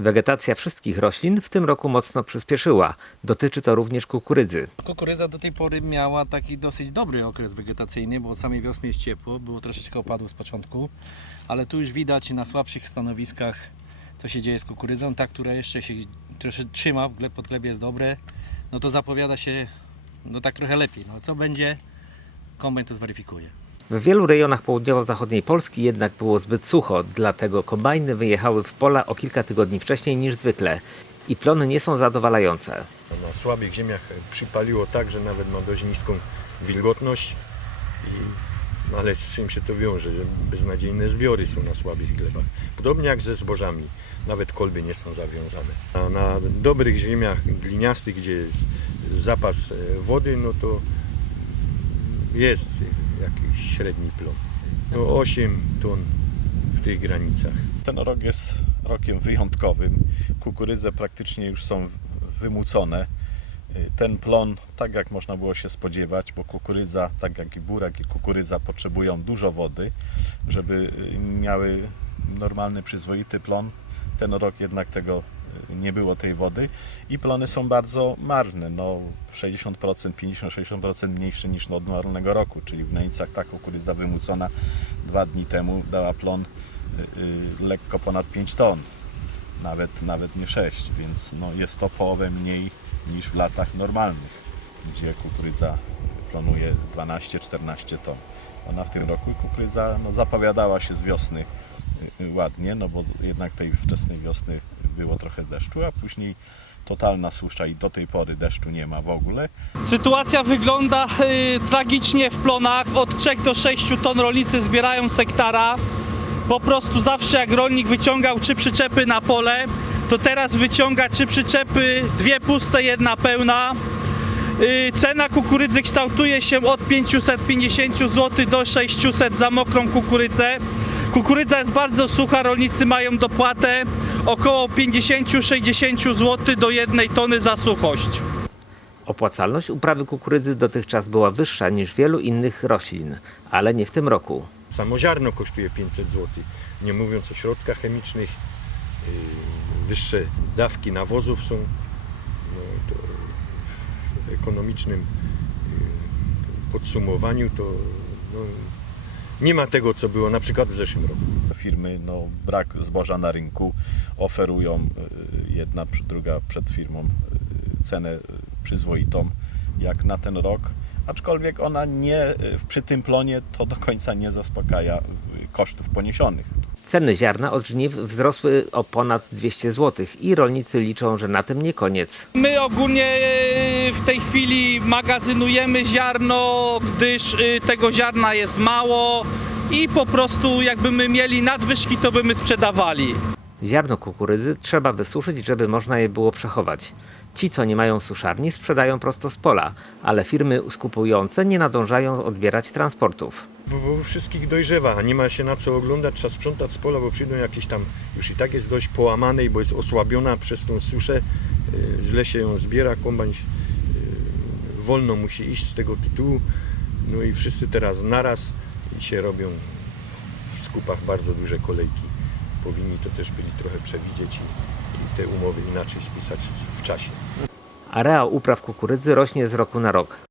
Wegetacja wszystkich roślin w tym roku mocno przyspieszyła. Dotyczy to również kukurydzy. Kukurydza do tej pory miała taki dosyć dobry okres wegetacyjny, bo od samej wiosny jest ciepło, było troszeczkę opadło z początku, ale tu już widać na słabszych stanowiskach, co się dzieje z kukurydzą. Ta, która jeszcze się troszkę trzyma, w gleb- pod glebie jest dobre, no to zapowiada się no tak trochę lepiej. No co będzie, kombajn to zweryfikuje. W wielu rejonach południowo-zachodniej Polski jednak było zbyt sucho, dlatego kombajny wyjechały w pola o kilka tygodni wcześniej niż zwykle. I plony nie są zadowalające. Na słabych ziemiach przypaliło tak, że nawet ma dość niską wilgotność. I, no ale z czym się to wiąże? Że beznadziejne zbiory są na słabych glebach. Podobnie jak ze zbożami. Nawet kolby nie są zawiązane. A na dobrych ziemiach gliniastych, gdzie jest zapas e, wody, no to jest jakiś średni plon. No 8 ton w tych granicach. Ten rok jest rokiem wyjątkowym. Kukurydze praktycznie już są wymucone. Ten plon, tak jak można było się spodziewać, bo kukurydza, tak jak i burak i kukurydza potrzebują dużo wody, żeby miały normalny, przyzwoity plon. Ten rok jednak tego nie było tej wody i plony są bardzo marne, no 60%, 50-60% mniejsze niż od normalnego roku, czyli w granicach ta kukurydza wymucona dwa dni temu dała plon y, y, lekko ponad 5 ton, nawet, nawet nie 6, więc no, jest to połowę mniej niż w latach normalnych, gdzie kukurydza plonuje 12-14 ton. Ona w tym roku kukurydza no, zapowiadała się z wiosny y, ładnie, no bo jednak tej wczesnej wiosny było trochę deszczu, a później totalna susza i do tej pory deszczu nie ma w ogóle. Sytuacja wygląda y, tragicznie w plonach. Od 3 do 6 ton rolnicy zbierają z hektara. Po prostu zawsze jak rolnik wyciągał trzy przyczepy na pole, to teraz wyciąga trzy przyczepy, dwie puste, jedna pełna. Y, Cena kukurydzy kształtuje się od 550 zł do 600 za mokrą kukurydzę. Kukurydza jest bardzo sucha, rolnicy mają dopłatę około 50-60 zł do jednej tony za suchość. Opłacalność uprawy kukurydzy dotychczas była wyższa niż wielu innych roślin, ale nie w tym roku. Samo ziarno kosztuje 500 zł, nie mówiąc o środkach chemicznych. Yy, Wyższe dawki nawozów są no, to w ekonomicznym yy, podsumowaniu to no, nie ma tego, co było na przykład w zeszłym roku. Firmy, no, brak zboża na rynku, oferują y, jedna, druga przed firmą y, cenę y, przyzwoitą jak na ten rok, aczkolwiek ona nie, przy tym plonie to do końca nie zaspokaja kosztów poniesionych. Ceny ziarna od żniw wzrosły o ponad 200 zł i rolnicy liczą, że na tym nie koniec. My ogólnie e, w tej chwili magazynujemy ziarno, gdyż e, tego ziarna jest mało i po prostu jakbyśmy mieli nadwyżki, to by my sprzedawali. Ziarno kukurydzy trzeba wysuszyć, żeby można je było przechować. Ci, co nie mają suszarni, sprzedają prosto z pola, ale firmy skupujące nie nadążają odbierać transportów. Bo, bo wszystkich dojrzewa, a nie ma się na co oglądać, trzeba sprzątać z pola, bo przyjdą jakieś tam, już i tak jest dość połamanej, bo jest osłabiona przez tą suszę, yy, źle się ją zbiera, kombajn yy, wolno musi iść z tego tytułu, no i wszyscy teraz naraz się robią w skupach bardzo duże kolejki. Powinni to też byli trochę przewidzieć i, te umowy inaczej spisać w czasie. Areał upraw kukurydzy rośnie z roku na rok.